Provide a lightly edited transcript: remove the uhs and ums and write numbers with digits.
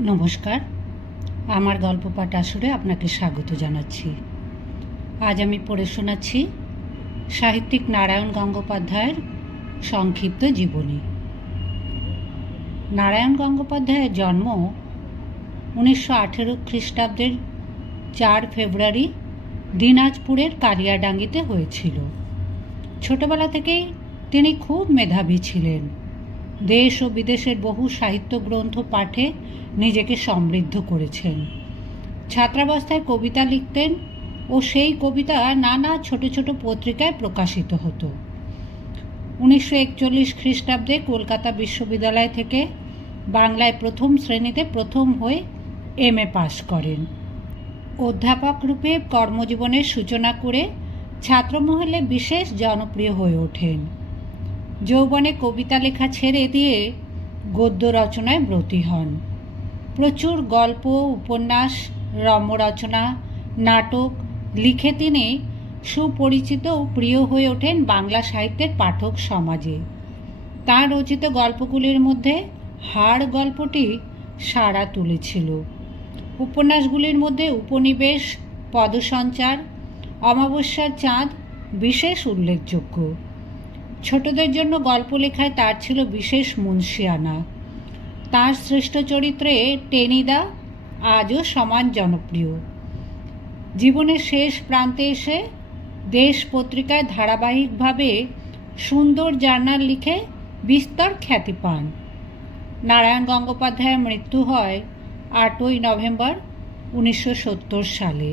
নমস্কার, আমার গল্প পাঠ আসরে আপনাকে স্বাগত জানাচ্ছি। আজ আমি পড়ে শোনাচ্ছি সাহিত্যিক নারায়ণ গঙ্গোপাধ্যায়ের সংক্ষিপ্ত জীবনী। নারায়ণ গঙ্গোপাধ্যায়ের জন্ম 1918 খ্রিস্টাব্দের 4 ফেব্রুয়ারি দিনাজপুরের কালিয়াডাঙ্গিতে হয়েছিল। ছোটবেলা থেকেই তিনি খুব মেধাবী ছিলেন। দেশ ও বিদেশের বহু সাহিত্য গ্রন্থ পাঠে নিজেকে সমৃদ্ধ করেছেন। ছাত্রাবস্থায় কবিতা লিখতেন ও সেই কবিতা নানা ছোট ছোট পত্রিকায় প্রকাশিত হতো। 1941 খ্রিস্টাব্দে কলকাতা বিশ্ববিদ্যালয় থেকে বাংলায় প্রথম শ্রেণীতে প্রথম হয়ে MA পাশ করেন। অধ্যাপক রূপে কর্মজীবনের সূচনা করে ছাত্রমহলে বিশেষ জনপ্রিয় হয়ে ওঠেন। যৌবনে কবিতা লেখা ছেড়ে দিয়ে গদ্য রচনায় ব্রতী হন। প্রচুর গল্প, উপন্যাস, রম্যরচনা, নাটক লিখে তিনি সুপরিচিত ও প্রিয় হয়ে ওঠেন বাংলা সাহিত্যের পাঠক সমাজে। তাঁর রচিত গল্পগুলির মধ্যে হাড় গল্পটি সাড়া তুলেছিল। উপন্যাসগুলির মধ্যে উপনিবেশ, পদসঞ্চার, অমাবস্যার চাঁদ বিশেষ উল্লেখযোগ্য। ছোটদের জন্য গল্প লেখায় তার ছিল বিশেষ মুন্সিয়ানা। তাঁর শ্রেষ্ঠ চরিত্রে টেনিদা আজও সমান জনপ্রিয়। জীবনের শেষ প্রান্তে এসে দেশ পত্রিকায় ধারাবাহিকভাবে সুন্দর জার্নাল লিখে বিস্তর খ্যাতি পান। নারায়ণ গঙ্গোপাধ্যায়ের মৃত্যু হয় 8ই নভেম্বর 1970 সালে।